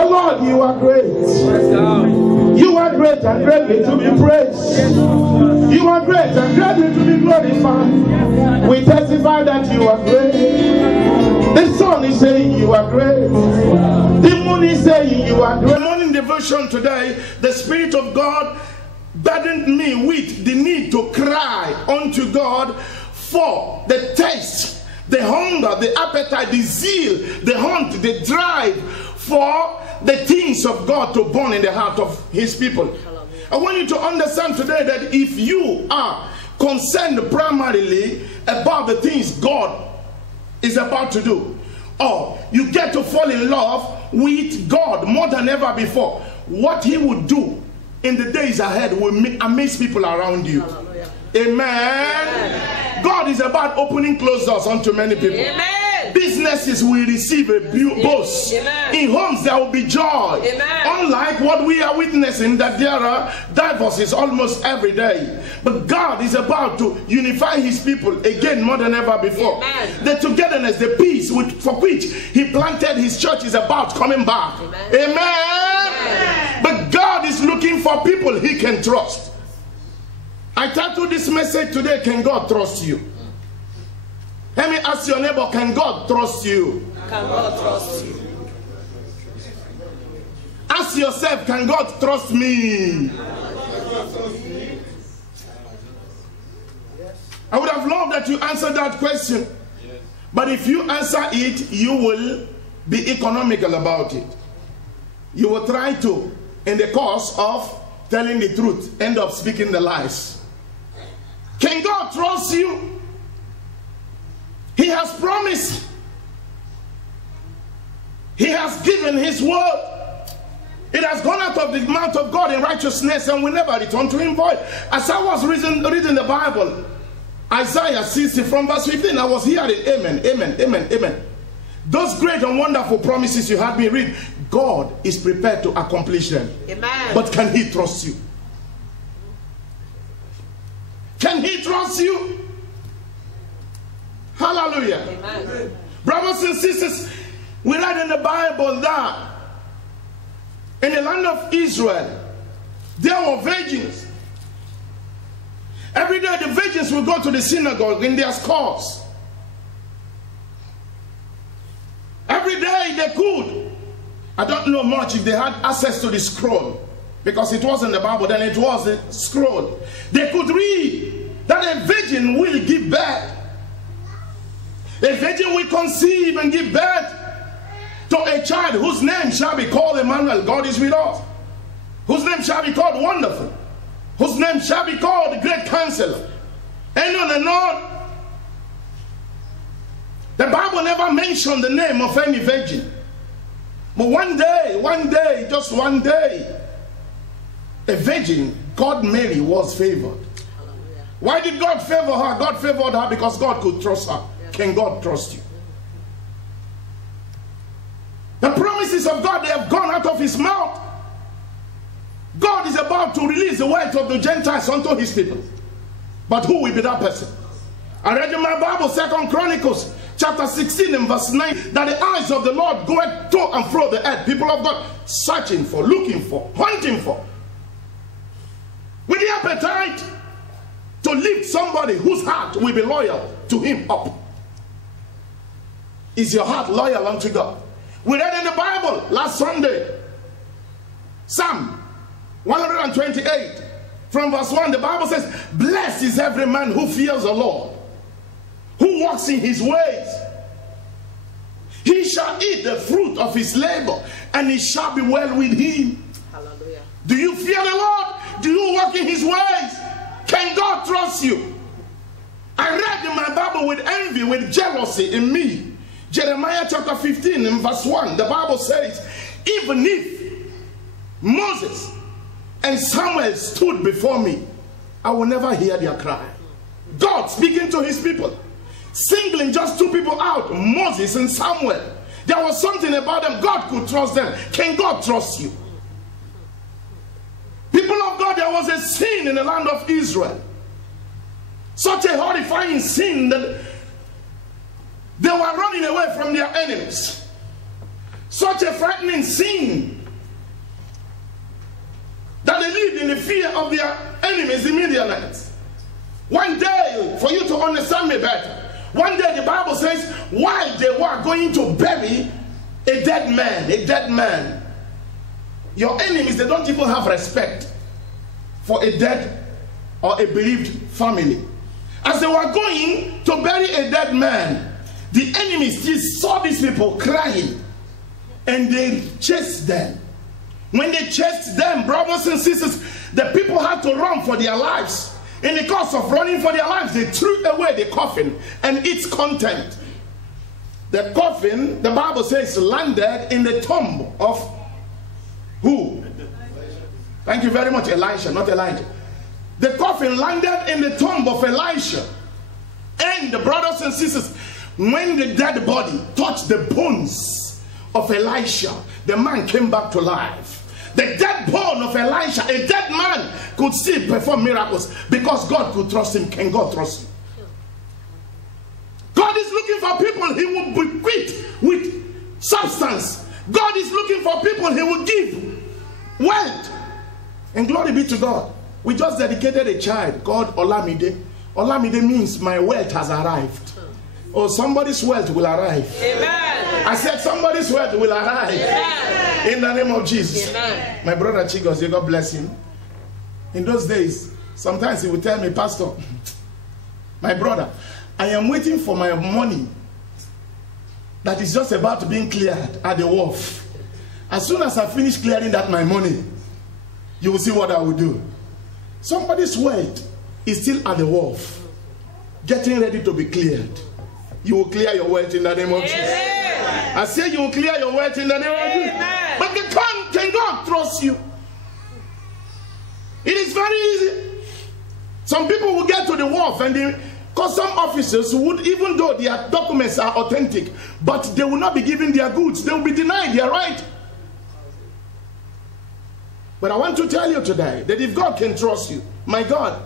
Oh Lord, you are great. You are great and greatly to be praised. You are great and greatly to be glorified. We testify that you are great. The sun is saying you are great. The moon is saying you are great. Morning devotion today, the Spirit of God burdened me with the need to cry unto God for the taste, the hunger, the appetite, the zeal, the hunt, the drive for the things of God to burn in the heart of his people. I want you to understand today that if you are concerned primarily about the things God is about to do, or you get to fall in love with God more than ever before, what he would do in the days ahead will amaze people around you. Hallelujah. Amen. God is about opening closed doors unto many people. Amen. Businesses will receive a boost. In homes there will be joy. Amen. Unlike what we are witnessing, that there are divorces almost every day. But God is about to unify his people again more than ever before. Amen. The togetherness, the peace for which he planted his church is about coming back. Amen. Amen. Amen. But God is looking for people he can trust. I titled this message today, Can God Trust You? Let me ask your neighbor, can God trust you? Can God trust you? Ask yourself, can God trust me? I would have loved that you answered that question. But if you answer it, you will be economical about it. You will try to, in the course of telling the truth, end up speaking the lies. Can God trust you? He has promised. He has given his word. It has gone out of the mouth of God in righteousness and will never return to him void. As I was reading the Bible, Isaiah 60 from verse 15, I was hearing amen, amen, amen, amen. Those great and wonderful promises you had me read, God is prepared to accomplish them. Amen. But can he trust you? Can he trust you? Hallelujah. Amen. Brothers and sisters, we read in the Bible that in the land of Israel, there were virgins. Every day the virgins would go to the synagogue in their squares. Every day they could. I don't know much if they had access to the scroll, because it wasn't the Bible, then it was the scroll. They could read that a virgin will give birth. A virgin will conceive and give birth to a child whose name shall be called Emmanuel, God is with us. Whose name shall be called Wonderful. Whose name shall be called the Great Counselor. And on and on. The Bible never mentioned the name of any virgin. But one day, just one day, a virgin called Mary was favored. Why did God favor her? God favored her because God could trust her. Can God trust you? The promises of God, they have gone out of his mouth. God is about to release the wealth of the Gentiles unto his people. But who will be that person? I read in my Bible, 2 Chronicles chapter 16 and verse 9, that the eyes of the Lord go to and fro the earth. People of God searching for, looking for, hunting for, with the appetite to lift somebody whose heart will be loyal to him up. Is your heart loyal unto God? We read in the Bible last Sunday, Psalm 128 from verse 1, the Bible says, blessed is every man who fears the Lord, who walks in his ways. He shall eat the fruit of his labor, and it shall be well with him. Hallelujah. Do you fear the Lord? Do you walk in his ways? Can God trust you? I read in my Bible with envy, with jealousy in me. Jeremiah chapter 15 and verse 1, the Bible says, even if Moses and Samuel stood before me, I will never hear their cry. God speaking to his people, singling just two people out, Moses and Samuel. There was something about them. God could trust them. Can God trust you? People of God, there was a sin in the land of Israel. Such a horrifying sin that they were running away from their enemies. such a frightening scene that they lived in the fear of their enemies, the Midianites. One day, for you to understand me better, one day the Bible says, while they were going to bury a dead man, your enemies, they don't even have respect for a dead or a bereaved family. As they were going to bury a dead man, the enemies just saw these people crying, and they chased them. When they chased them, brothers and sisters, the people had to run for their lives. In the course of running for their lives, they threw away the coffin and its content. The coffin, the Bible says, landed in the tomb of who? Thank you very much, Elisha, not Elijah. The coffin landed in the tomb of Elisha. And the brothers and sisters, when the dead body touched the bones of Elisha, the man came back to life. The dead bone of Elisha, a dead man, could still perform miracles because God could trust him. Can God trust you? God is looking for people he will bequeath with substance. God is looking for people he will give wealth. And glory be to God. We just dedicated a child called Olamide. Olamide means my wealth has arrived. Oh, somebody's wealth will arrive. Amen. I said somebody's wealth will arrive. Amen. In the name of Jesus. Amen. My brother Chigos, God bless him. In those days, sometimes he would tell me, Pastor, my brother, I am waiting for my money that is just about to be cleared at the wharf. As soon as I finish clearing that my money, you will see what I will do. Somebody's wealth is still at the wharf, getting ready to be cleared. You will clear your wealth in the name of Jesus. I say you will clear your wealth in the name of Jesus. But can God trust you? It is very easy. Some people will get to the wharf and the custom officers would, even though their documents are authentic, but they will not be given their goods. They will be denied their right. But I want to tell you today that if God can trust you, my God,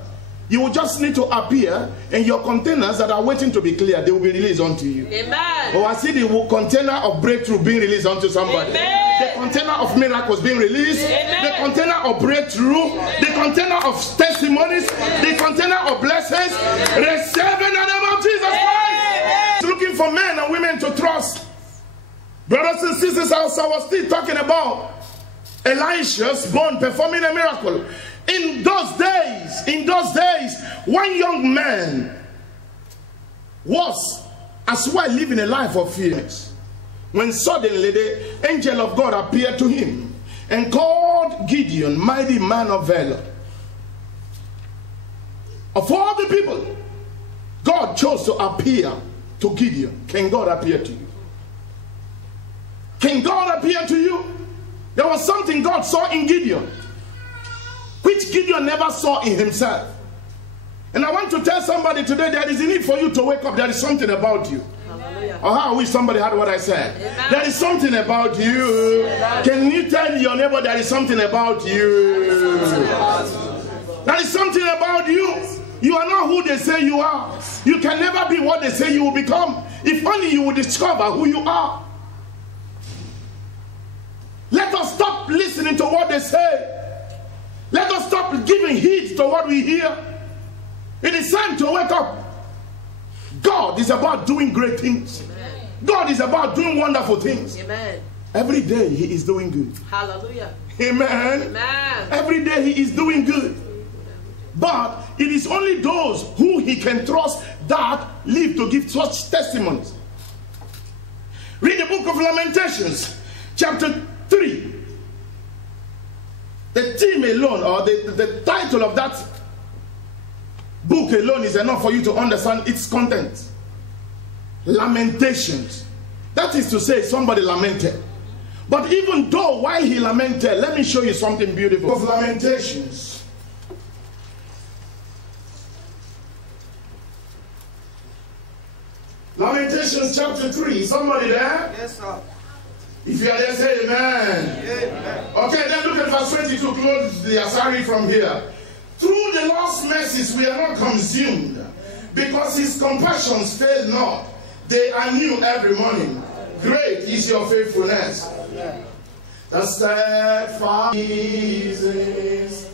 you will just need to appear, and your containers that are waiting to be cleared, they will be released unto you. Amen. Oh, I see the container of breakthrough being released unto somebody. Amen. The container of miracles being released. Amen. The container of breakthrough. Amen. The container of testimonies. Amen. The container of blessings. Receive in the name of Jesus Christ. Looking for men and women to trust. Brothers and sisters, I was still talking about Elisha's born performing a miracle. In those days, one young man was as well living a life of fear, when suddenly the angel of God appeared to him and called Gideon, mighty man of valor. Of all the people, God chose to appear to Gideon. Can God appear to you? Can God appear to you? There was something God saw in Gideon, which Gideon never saw in himself. And I want to tell somebody today, there is a need for you to wake up. There is something about you. Hallelujah. Oh, I wish somebody heard what I said. Amen. There is something about you. Amen. Can you tell your neighbor there is something about you? There is something about you. You are not who they say you are. You can never be what they say you will become. If only you will discover who you are. Let us stop listening to what they say. Let us stop giving heed to what we hear. It is time to wake up. God is about doing great things. Amen. God is about doing wonderful things. Amen. Every day he is doing good. Hallelujah. Amen. Amen. Every day he is doing good. But it is only those who he can trust that live to give such testimonies. Read the book of Lamentations, chapter 3. The theme alone, or the title of that book alone, is enough for you to understand its content. Lamentations. That is to say, somebody lamented. But even though while he lamented, let me show you something beautiful. Of Lamentations. Lamentations chapter 3. Somebody there? Yes, sir. If you are there, say amen. Amen. Okay, then look at verse 22. Close the asari from here. Through the Lord's mercies we are not consumed, because his compassions fail not. They are new every morning. Great is your faithfulness. The steadfast is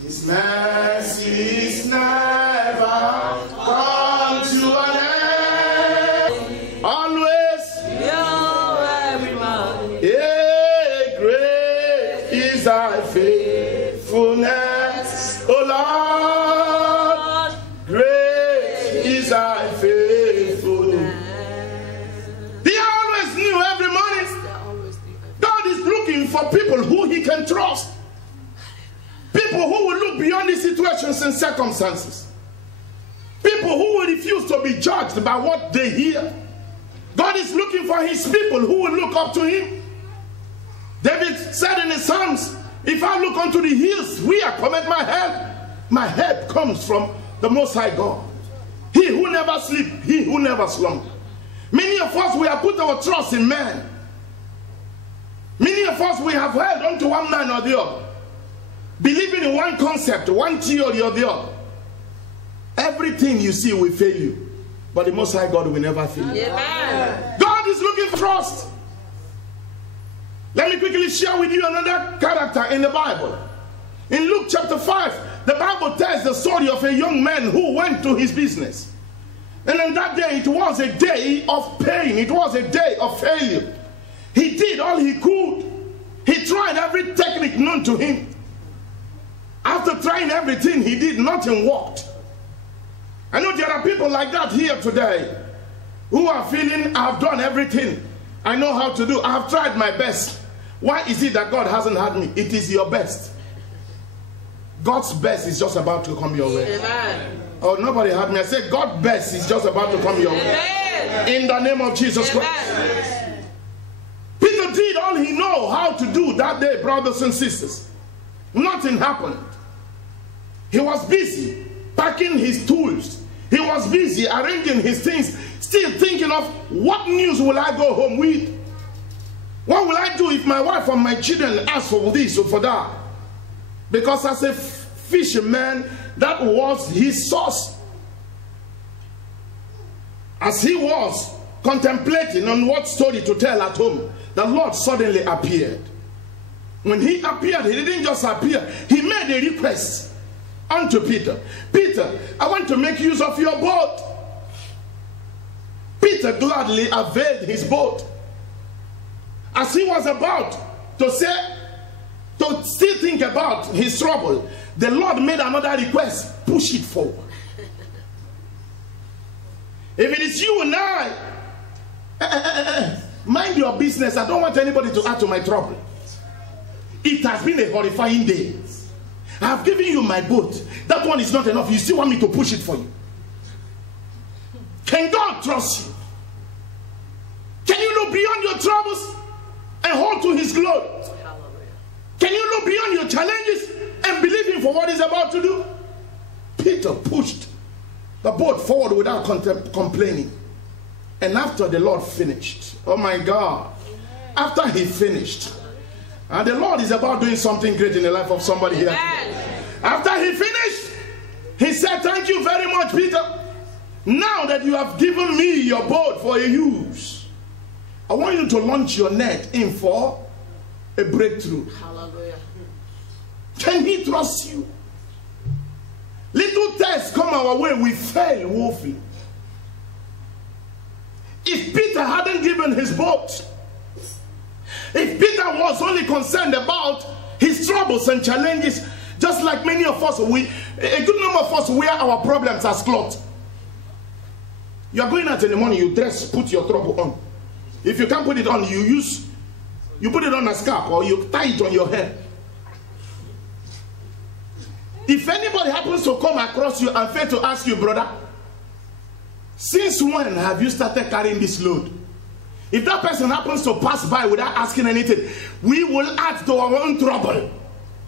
His mercies never come to an end. Always, yeah, great is thy faithfulness, O Lord. Great is thy faithfulness. They always knew every morning. God is looking for people who He can trust. People who will look beyond the situations and circumstances. People who will refuse to be judged by what they hear. God is looking for His people who will look up to Him. David said in the Psalms, if I look unto the hills, where cometh my help comes from the Most High God. He who never sleep, He who never slumber. Many of us, we have put our trust in man. Many of us, we have held on to one man or the other, believing in one concept, one theory or the other. Everything you see will fail you, but the Most High God will never fail you. Amen. God is looking for trust. Let me quickly share with you another character in the Bible. In Luke chapter 5, the Bible tells the story of a young man who went to his business. And on that day, it was a day of pain. It was a day of failure. He did all he could. He tried every technique known to him. After trying everything he did, nothing worked. I know there are people like that here today who are feeling, I've done everything I know how to do. I have tried my best. Why is it that God hasn't had me? It is your best. God's best is just about to come your way. Amen. Oh, nobody had me. I said God's best is just about to come your way. Amen. In the name of Jesus Christ. Amen. Peter did all he know how to do that day, brothers and sisters. Nothing happened. He was busy packing his tools. He was busy arranging his things, still thinking of what news will I go home with? What will I do if my wife or my children ask for this or for that? Because as a fisherman, that was his source. As he was contemplating on what story to tell at home, the Lord suddenly appeared. When he appeared, he didn't just appear. He made a request unto Peter. Peter, I want to make use of your boat. Peter gladly availed his boat. As he was about to still think about his trouble, the Lord made another request. Push it forward. If it is you and I, mind your business. I don't want anybody to add to my trouble. It has been a horrifying day. I have given you my boat. That one is not enough. You still want me to push it for you? Can God trust you? Can you look beyond your troubles and hold to His glory? Can you look beyond your challenges and believe Him for what He's about to do? Peter pushed the boat forward without complaining. And after the Lord finished, oh my God, after He finished, and the Lord is about doing something great in the life of somebody here today. After He finished, He said, thank you very much, Peter. Now that you have given me your boat for a use, I want you to launch your net in for a breakthrough. Hallelujah. Can He trust you? Little tests come our way, we fail woefully. If Peter hadn't given his boat, if Peter was only concerned about his troubles and challenges, just like many of us, a good number of us wear our problems as clothes. You are going out in the morning, you dress, put your trouble on. If you can't put it on, you put it on a scarf or you tie it on your head. If anybody happens to come across you and fail to ask you, brother, since when have you started carrying this load? If that person happens to pass by without asking anything, we will add to our own trouble.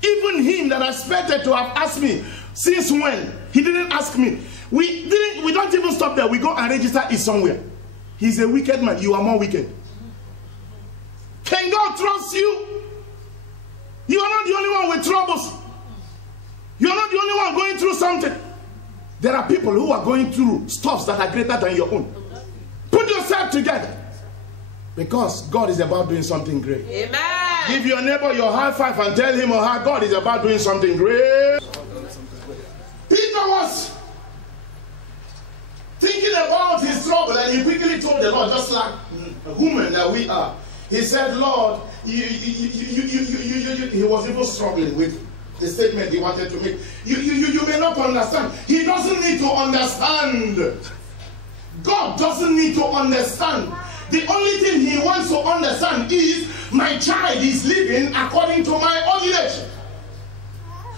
Even him that I expected to have asked me, since when? He didn't ask me. We don't even stop there. We go and register it somewhere. He's a wicked man. You are more wicked. Can God trust you? You are not the only one with troubles. You are not the only one going through something. There are people who are going through stuffs that are greater than your own. Put yourself together. Because God is about doing something great. Amen. Give your neighbor your high five and tell him or her, God is about doing something great. Peter was thinking about his trouble, and he quickly told the Lord, just like a woman that we are. He said, Lord, he was even struggling with the statement he wanted to make. You may not understand. He doesn't need to understand. God doesn't need to understand. The only thing he wants to understand is, my child is living according to my own nature.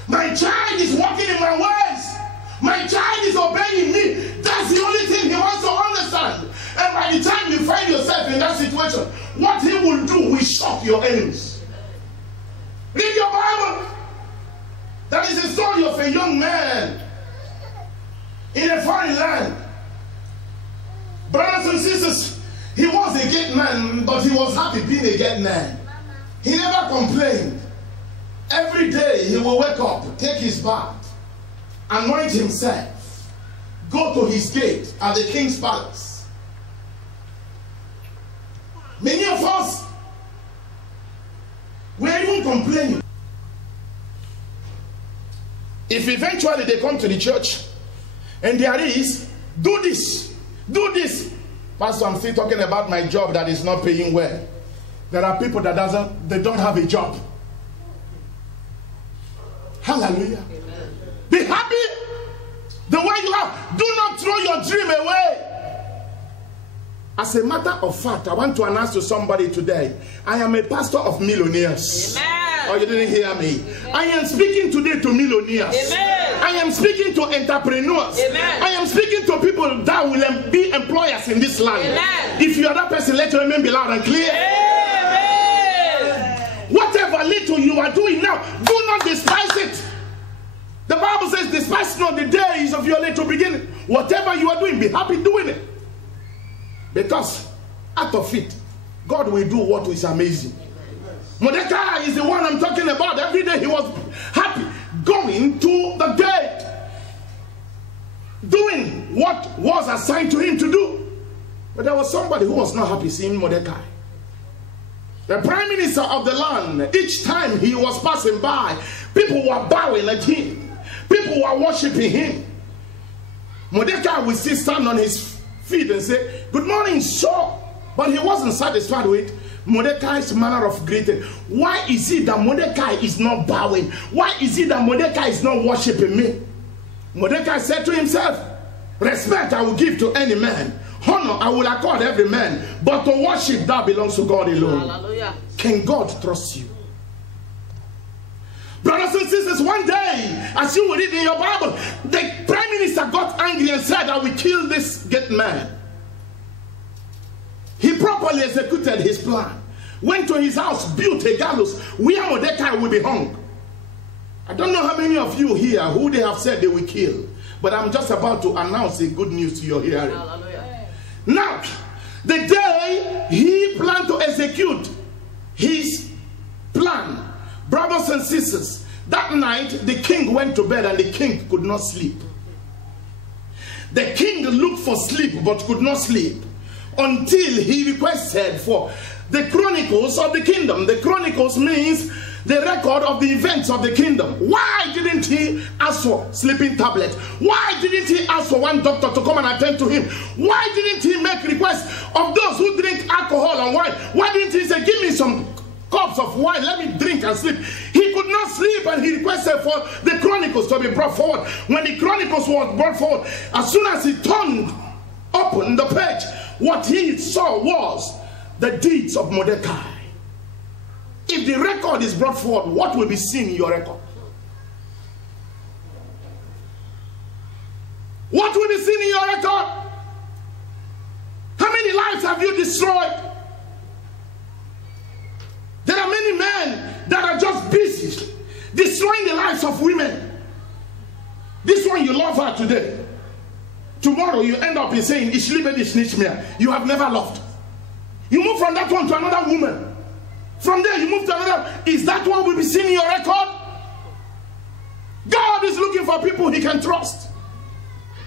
My child is walking in my ways. My child is obeying me. That's the only thing he wants to understand. And by the time you find yourself in that situation, what he will do will shock your enemies. Read your Bible. That is the story of a young man in a foreign land. Brothers and sisters, he was a gate man, but he was happy being a gate man. He never complained. Every day he will wake up, take his bath, anoint himself, go to his gate at the king's palace. Many of us, we are even complaining. If eventually they come to the church and there is, do this, do this. Pastor, I'm still talking about my job that is not paying well. There are people that they don't have a job. Hallelujah. Amen. Be happy the way you are. Do not throw your dream away. As a matter of fact, I want to announce to somebody today, I am a pastor of millionaires. Amen. Oh, you didn't hear me. Amen. I am speaking today to millionaires. Amen. I am speaking to entrepreneurs. Amen. I am speaking to people that will be employers in this land. Amen. If you are that person, let your amen be loud and clear. Amen. Whatever little you are doing now, do not despise it. The Bible says, despise not the days of your little beginning. Whatever you are doing, be happy doing it. Because out of it, God will do what is amazing. Mordecai is the one I'm talking about. Every day he was happy going to the gate, doing what was assigned to him to do. But there was somebody who was not happy seeing Mordecai. The prime minister of the land, each time he was passing by, people were bowing at him. People were worshiping him. Mordecai would still stand on his feet and say, good morning, sir. But he wasn't satisfied with Mordecai's manner of greeting. Why is it that Mordecai is not bowing? Why is it that Mordecai is not worshiping me? Mordecai said to himself, respect I will give to any man. Honor I will accord every man. But to worship, that belongs to God alone. Hallelujah. Can God trust you? Brothers and sisters, one day, as you will read in your Bible, the prime minister got angry and said, I will kill this gate man. He properly executed his plan. Went to his house, built a gallows where Mordecai will be hung. I don't know how many of you here who they have said they will kill, but I'm just about to announce the good news to your hearing. Hallelujah. Now, the day he planned to execute his plan, brothers and sisters, that night the king went to bed and the king could not sleep. The king looked for sleep but could not sleep until he requested for the chronicles of the kingdom. The chronicles means the record of the events of the kingdom. Why didn't he ask for sleeping tablets? Why didn't he ask for one doctor to come and attend to him? Why didn't he make requests of those who drink alcohol and wine? Why didn't he say, give me some cups of wine, let me drink and sleep? He could not sleep and he requested for the chronicles to be brought forward. When the chronicles were brought forward, as soon as he turned open the page, what he saw was the deeds of Mordecai. If the record is brought forward, what will be seen in your record? What will be seen in your record? How many lives have you destroyed? There are many men that are just busy destroying the lives of women. This one, you love her today. Tomorrow you end up in saying, ich liebe dich nicht mehr. You have never loved. You move from that one to another woman. From there you move to another. Is that what will be seen in your record? God is looking for people he can trust.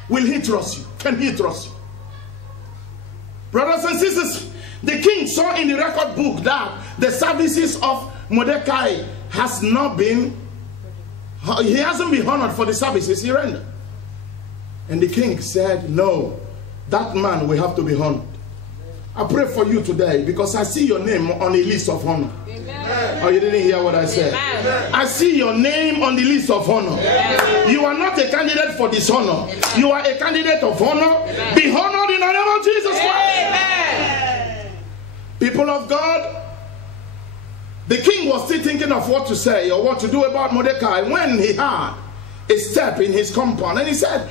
Will he trust you? Can he trust you? Brothers and sisters, The king saw in the record book that the services of Mordecai has not been, he hasn't been honored for the services he rendered. And the king said, no, that man will have to be honored. I pray for you today because I see your name on a list of honor. Amen. Oh, you didn't hear what I said? Amen. I see your name on the list of honor. Amen. You are not a candidate for dishonor. Amen. You are a candidate of honor. Amen. Be honored in the name of Jesus Christ. Amen. People of God, the king was still thinking of what to say or what to do about Mordecai when he had a step in his compound. And he said,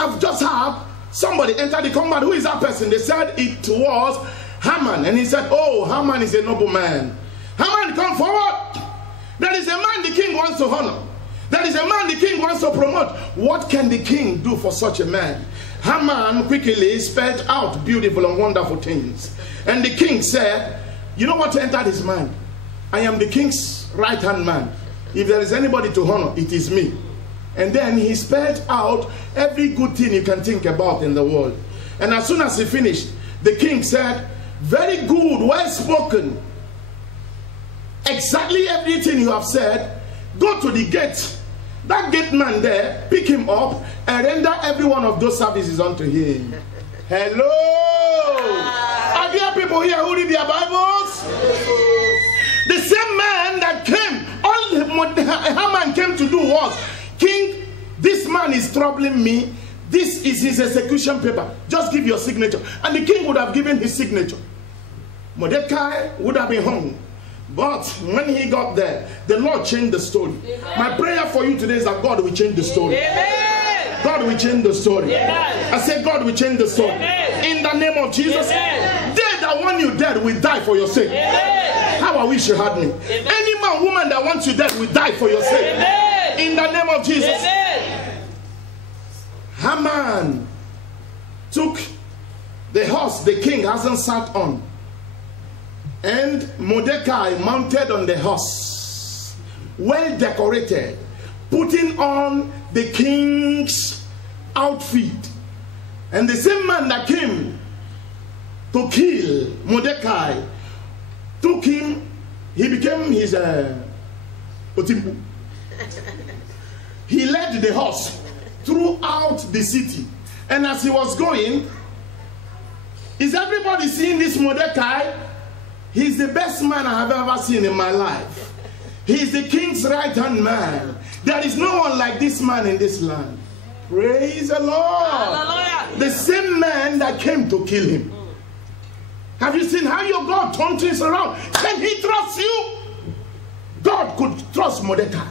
I've just had somebody enter the compound. Who is that person? They said it was Haman. And he said, oh, Haman is a noble man. Haman, come forward. There is a man the king wants to honor. There is a man the king wants to promote. What can the king do for such a man? Haman quickly spelled out beautiful and wonderful things. And the king said, you know what entered his mind? I am the king's right-hand man. If there is anybody to honor, it is me. And then he spelled out every good thing you can think about in the world. And as soon as he finished, the king said, very good, well spoken. Exactly everything you have said, go to the gate. That gate man there, pick him up and render every one of those services unto him. Hello! Are there people here who read their Bibles? The same man that came, all Haman came to do was, king, this man is troubling me. This is his execution paper. Just give your signature. And the king would have given his signature. Mordecai would have been hung. But when he got there, the Lord changed the story. Amen. My prayer for you today is that God will change the story. Amen. God will change the story. Amen. I said God will change the story. Amen. In the name of Jesus. Amen. They that want you dead will die for your sake. Amen. How I wish you had me. Amen. Any man, woman that wants you dead will die for your sake. Amen. In the name of Jesus. Amen. Haman took the horse the king hasn't sat on. And Mordecai mounted on the horse, well decorated, putting on the king's outfit. And the same man that came to kill Mordecai took him, he became his Otimbu. He led the horse throughout the city. And as he was going, is everybody seeing this Mordecai? He's the best man I have ever seen in my life. He's the king's right-hand man. There is no one like this man in this land. Praise the Lord. Hallelujah. The same man that came to kill him. Have you seen how your God turned things around? Can he trust you? God could trust Mordecai.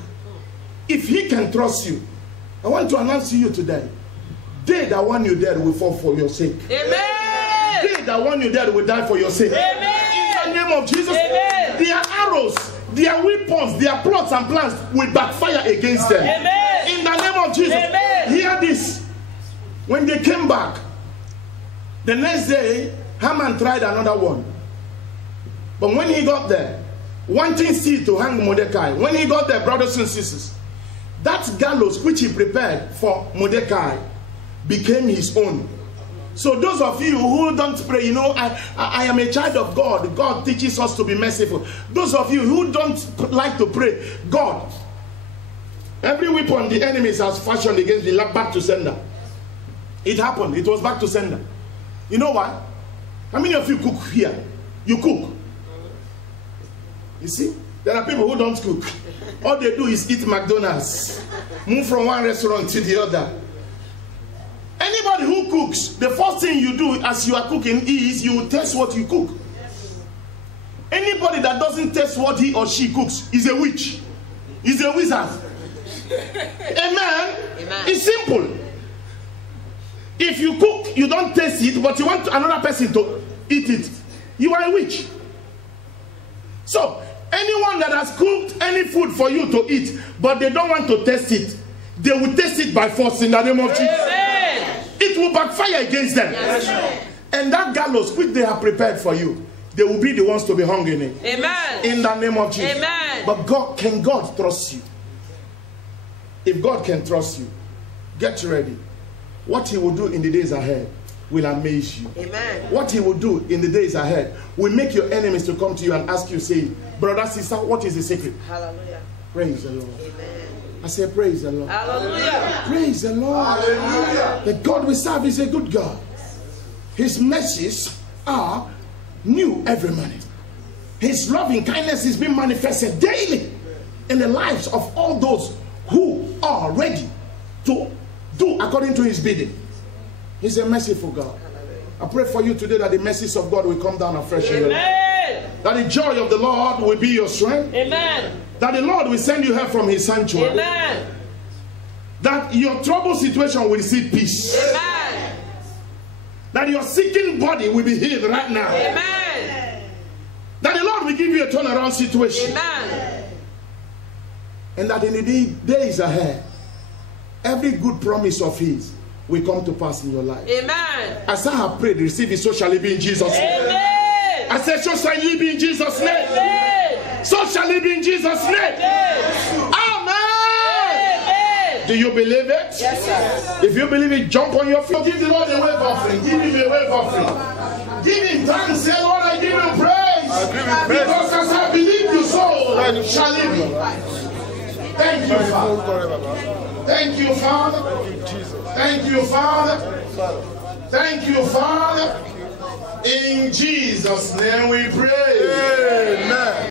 If he can trust you, I want to announce to you today, they that want you dead will fall for your sake. Amen. They that want you dead will die for your sake. Amen. In the name of Jesus, amen. Their arrows, their weapons, their plots and plans will backfire against them. Amen. In the name of Jesus. Amen. Hear this. When they came back, the next day, Haman tried another one. But when he got there, wanting still to hang Mordecai, when he got there, brothers and sisters, that gallows which he prepared for Mordecai became his own. So those of you who don't pray, you know, I am a child of God. God teaches us to be merciful. Those of you who don't like to pray, God, every weapon the enemies has fashioned against the back to sender. It happened. It was back to sender. You know what? How many of you cook here? You cook. You see? There are people who don't cook. All they do is eat McDonald's. Move from one restaurant to the other. Anybody who cooks, the first thing you do as you are cooking is you taste what you cook. Anybody that doesn't taste what he or she cooks is a witch. Is a wizard. Amen? Amen. It's simple. If you cook, you don't taste it, but you want another person to eat it, you are a witch. So, anyone that has cooked any food for you to eat, but they don't want to taste it, they will taste it by force in the name of Jesus. Amen. It will backfire against them. Yes. And that gallows which they have prepared for you, they will be the ones to be hung in it. Amen. In the name of Jesus. Amen. But God, can God trust you? If God can trust you, get ready. What he will do in the days ahead will amaze you. Amen. What he will do in the days ahead will make your enemies to come to you and ask you, say, brother, sister, what is the secret? Hallelujah. Praise the Lord. Amen. I say, praise the Lord. Hallelujah. Praise the Lord. Hallelujah. The God we serve is a good God. His mercies are new every morning. His loving kindness is being manifested daily in the lives of all those who are ready to do according to his bidding. He's a merciful God. I pray for you today that the mercies of God will come down afresh in your life. That the joy of the Lord will be your strength. Amen. That the Lord will send you help from his sanctuary. Amen. That your troubled situation will receive peace. Amen. That your sickened body will be healed right now. Amen. That the Lord will give you a turnaround situation. Amen. And that in the days ahead, every good promise of his will come to pass in your life. Amen. As I have prayed, receive it, so shall it be in Jesus' name. Amen. I said, so shall it be in Jesus' name. Amen. So shall it be in Jesus' name. Amen. Amen. Do you believe it? Yes, sir. If you believe it, jump on your feet. Give the Lord a wave offering. Give him a wave offering. Give him thanks. Say, Lord, I give you praise. Because as I believe you, so shall it be. Thank you, Father. Thank you, Father. Thank you, Father. Thank you, Father. In Jesus' name we pray. Amen.